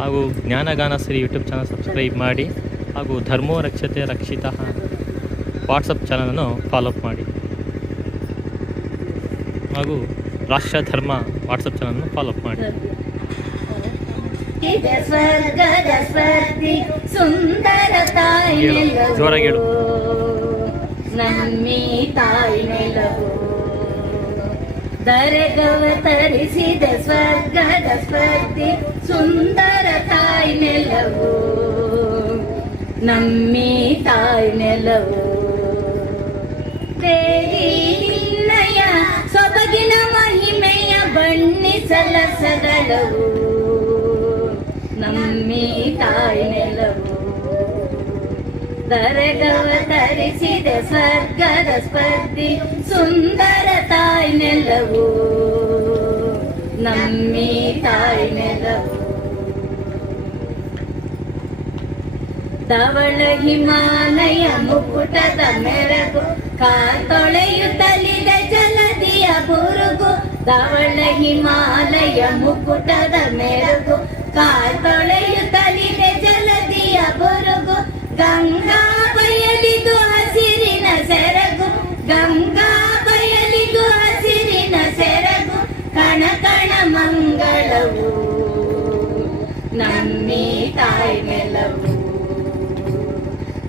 ಹಾಗೂ ಜ್ಞಾನಗಾನಶ್ರೀ YouTube channel subscribe ಮಾಡಿ, ಹಾಗೂ ಧರ್ಮೋ ರಕ್ಷತೆ ರಕ್ಷಿತಃ ವಾಟ್ಸಪ್ ಚಾನಲನ್ನು ಫಾಲೋಅಪ್ ಮಾಡಿ, ಹಾಗೂ ರಾಷ್ಟ್ರ ಧರ್ಮ ವಾಟ್ಸಪ್ ಚಾನಲನ್ನು ಫಾಲೋಅಪ್ ಮಾಡಿ. ಸ್ವರ್ಗದ ಸ್ಪರ್ಧಿ ಸುಂದರ ತಾಯಿ ನೆಲವು, ಜೋರಾಗಿ ಹೇಳು. ನಮ್ಮಿ ತಾಯಿ ನೆಲವು, ದರೆಗವತರಿಸಿದ ಸ್ವರ್ಗದ ಸ್ಪರ್ಧಿ ಸುಂದರ ತಾಯಿ ನೆಲವು, ನಮ್ಮಿ ತಾಯಿ ನೆಲವು. ದೇವಿ ನಿನ್ನಯ ಸೊಬಗಿನ ಮಹಿಮೆಯ ಬಣ್ಣಿಸಲಸಗಳವು, ನಮ್ಮಿ ತಾಯಿ ನೆಲವು. ದರೆಗವತರಿಸಿದ ಸ್ವರ್ಗದ ಸ್ಪರ್ಧಿ ಸುಂದರ ತಾಯಿ ನೆಲವು, ನಮ್ಮಿ ತಾಯಿ ನೆಲವು. ಧವಳ ಹಿಮಾಲಯ ಮುಕುಟದ ಮೆರಗು, ಕಾತೊಳೆಯುತ್ತಲಿದ ಜಲದಿಯ ಬುರುಗು. ಧವಳ ಹಿಮಾಲಯ ಮುಕುಟದ ಮೆರಗು, ಕಾತೊಳೆಯುತ್ತಲಿದ ಜಲದಿಯ ಬುರುಗು. ಗಂಗಾ ಬಯಲಿದು ಹಸಿರಿನ ಸೆರಗು, ಗಂಗಾ ಬಯಲಿದು ಹಸಿರಿನ ಸೆರಗು. ಕಣ ಕಣ ಮಂಗಳವು, ನಮ್ಮಿ ತಾಯಿ ನೆಲವು.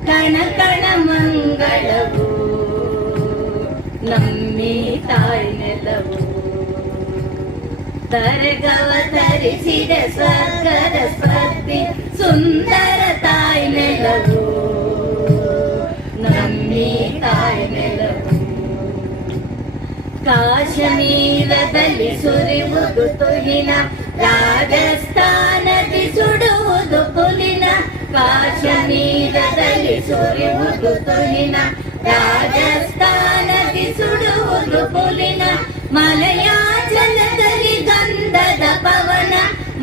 ಕಣ ಕಣ ಮಂಗಳವು, ನಮ್ಮಿ ತಾಯಿ ನೆಲವು. ದರೆಗವತರಿಸಿದ ಸ್ವರ್ಗದ ಸ್ಪರ್ಧಿ ಸುಂದರ ತಾಯಿ ನೆಲವು, ನಮ್ಮಿ ತಾಯಿ ನೆಲವು. ಕಾಶ್ಮೀರದಲ್ಲಿ ಸುರಿಯುವುದು ತುಹಿನ, ರಾಜಸ್ಥಾನದಿ ಸುಡುವುದು ಪುಲಿನ. ಕಾಶ್ಮೀರದಲ್ಲಿ ಸುರಿಯುವುದು ತುಹಿನ, ರಾಜಸ್ಥಾನದಿ ಸುಡುವುದು ಪುಲಿನ. ಮಲಯಾಚಲದಲ್ಲಿ ಗಂಧದ ಪವನ,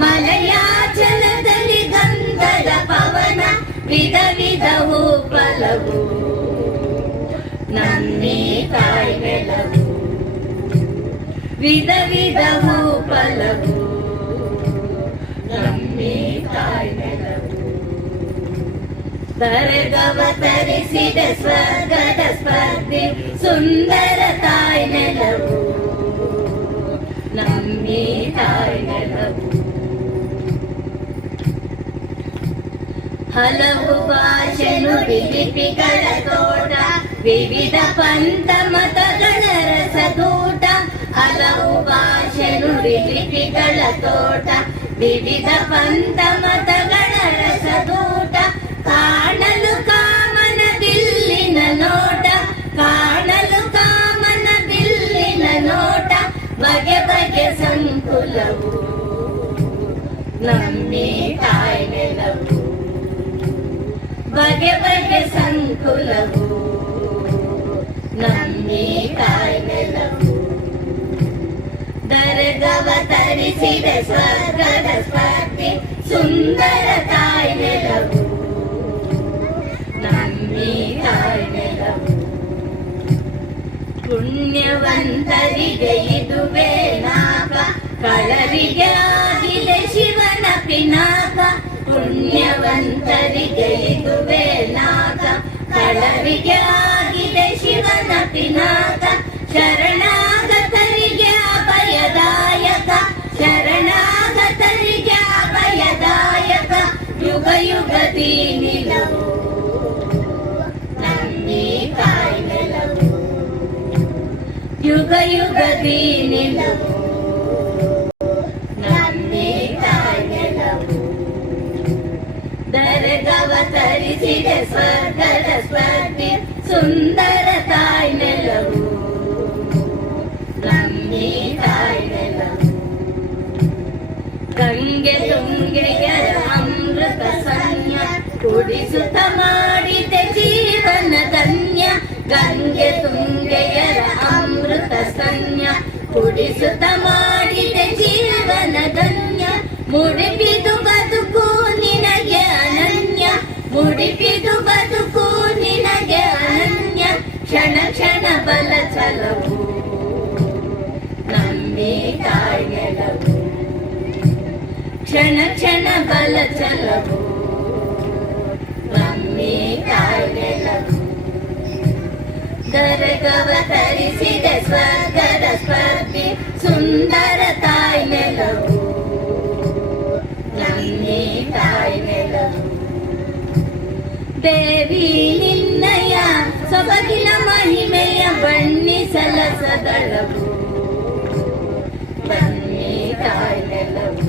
ಮಲಯಾಚಲದಲ್ಲಿ ಗಂಧದ ಪವನ. ವಿಧ ವಿಧ ಹೂ ಫಲವು, ನಮ್ಮಿ ತಾಯಿ ನೆಲವು. ವಿಧ ವಿಧ ಹೂ ಫಲವು, ನಮ್ಮಿ ತಾಯಿ ನೆಲವು. ದರೆಗವತರಿಸಿದ ಸ್ವರ್ಗದ ಸ್ಪರ್ಧಿ ಸುಂದರ ತಾಯಿ ನೆಲವು, ನಮ್ಮಿ ತಾಯಿ ನೆಲವು. ಹಲವು ಭಾಷೆ ನುಡಿ ಲಿಪಿಗಳ ತೋಟ, ವಿವಿಧ ಪಂಥ ಮತಗಳ ರಸದೂಟ. ಹಲವು ಭಾಷೆ ನುಡಿ ಲಿಪಿಗಳ ತೋಟ, ವಿವಿಧ ಪಂಥ ಮತಗಳ ರಸದೂಟ. ಕಾಣಲು ಕಾಮನ ಬಿಲ್ಲಿನ ನೋಟ, ಕಾಣಲು ಕಾಮನ ಬಿಲ್ಲಿನ ನೋಟ. ಬಗೆ ಬಗೆ ಸಂಕುಲವು, ನಮ್ಮಿ ತಾಯಿ ನೆಲವು. ಬಗೆ ಬಗೆ ಸಂಕುಲವು, ನಮ್ಮಿ ತಾಯಿ ನೆಲವು. ದರೆಗವತರಿಸಿದ ಸ್ವರ್ಗದ ಸ್ಪರ್ಧಿ ಸುಂದರ ತಾಯಿ ನೆಲವು, ನಮ್ಮಿ ತಾಯಿ ನೆಲವು. ಪುಣ್ಯವಂತರಿಗೆ ಇದುವೇ ನಾಕ, ಕಳರಿಗೆ ಆಗಿದೆ ಶಿವನ ಪಿನಾಕ. ಪುಣ್ಯವಂತರಿಗೆ ಇದುವೇ ನಾಕ, ಕಳರಿಗೆ ಆಗಿದೆ ಶಿವನ ಪಿನಾಕ. ಶರಣಾಗತರಿಗೆ ಅಭಯದಾಯಕ, ಶರಣಾಗತರಿಗೆ ಅಭಯದಾಯಕ. ಯುಗ ಯುಗದಿ ನಿಲವು, ನಮ್ಮಿ ತಾಯಿ ನೆಲವು. ಯುಗ ಯುಗದಿ ನಿಲವು, ನಮ್ಮಿ ತಾಯಿ ನೆಲವು. ದರೆಗವತರಿಸಿದ ಸ್ವರ್ಗದ ಸ್ಪರ್ಧಿ ಸುಂದರ ತಾಯಿ ನೆಲವು, ನಮ್ಮಿ ತಾಯಿ ನೆಲವು. ಗಂಗೆ ತುಂಗೆಯರ ಅಮೃತ ಸನ್ಯ, ಕುಡಿಸುತ್ತ ಮಾಡಿದ ಜೀವನ ಧನ್ಯ. ಗಂಗೆ ತುಂಗೆಯರ ಅಮೃತ ಸನ್ಯ, ಕುಡಿಸುತ್ತ ಮಾಡಿದ ಜೀವನ ಧನ್ಯ. ಮುಡಿಪಿದು ಬದುಕು ನಿನಗೆ ಅನನ್ಯ, ಮುಡಿಪಿದು ಬದುಕು ನಿನಗೆ ಅನನ್ಯ. ಕ್ಷಣ ಕ್ಷಣ ಬಲ ಚಲವು, ನಮ್ಮಿ ತಾಯಿ ನೆಲವು. ಕ್ಷಣ ಕ್ಷಣ ಬಲ ಚಲವು ಮಮ್ಮಿ ತಾಯಿ ನೆಲವು ಗರಗವತರಿಸಿದ ಸ್ವರ್ಗದ ಸ್ಪರ್ಧಿ ಸುಂದರ ತಾಯಿ ನೆಲವು ಮಮ್ಮಿ ತಾಯಿ ನೆಲವು ದೇವಿ ನಿನ್ನಯ ಸೊಬಗಿನ ಮಹಿಮೆಯ ಬಣ್ಣಿಸಲ ಸದಳವು ಮಮ್ಮಿ ತಾಯಿ ನೆಲವು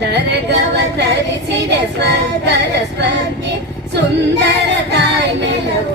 ದರಗವತರಿಸಿದ ಸ್ವರ್ಗದ ಸ್ಪರ್ಧಿ ಸುಂದರ ತಾಯಿ ನೆಲವು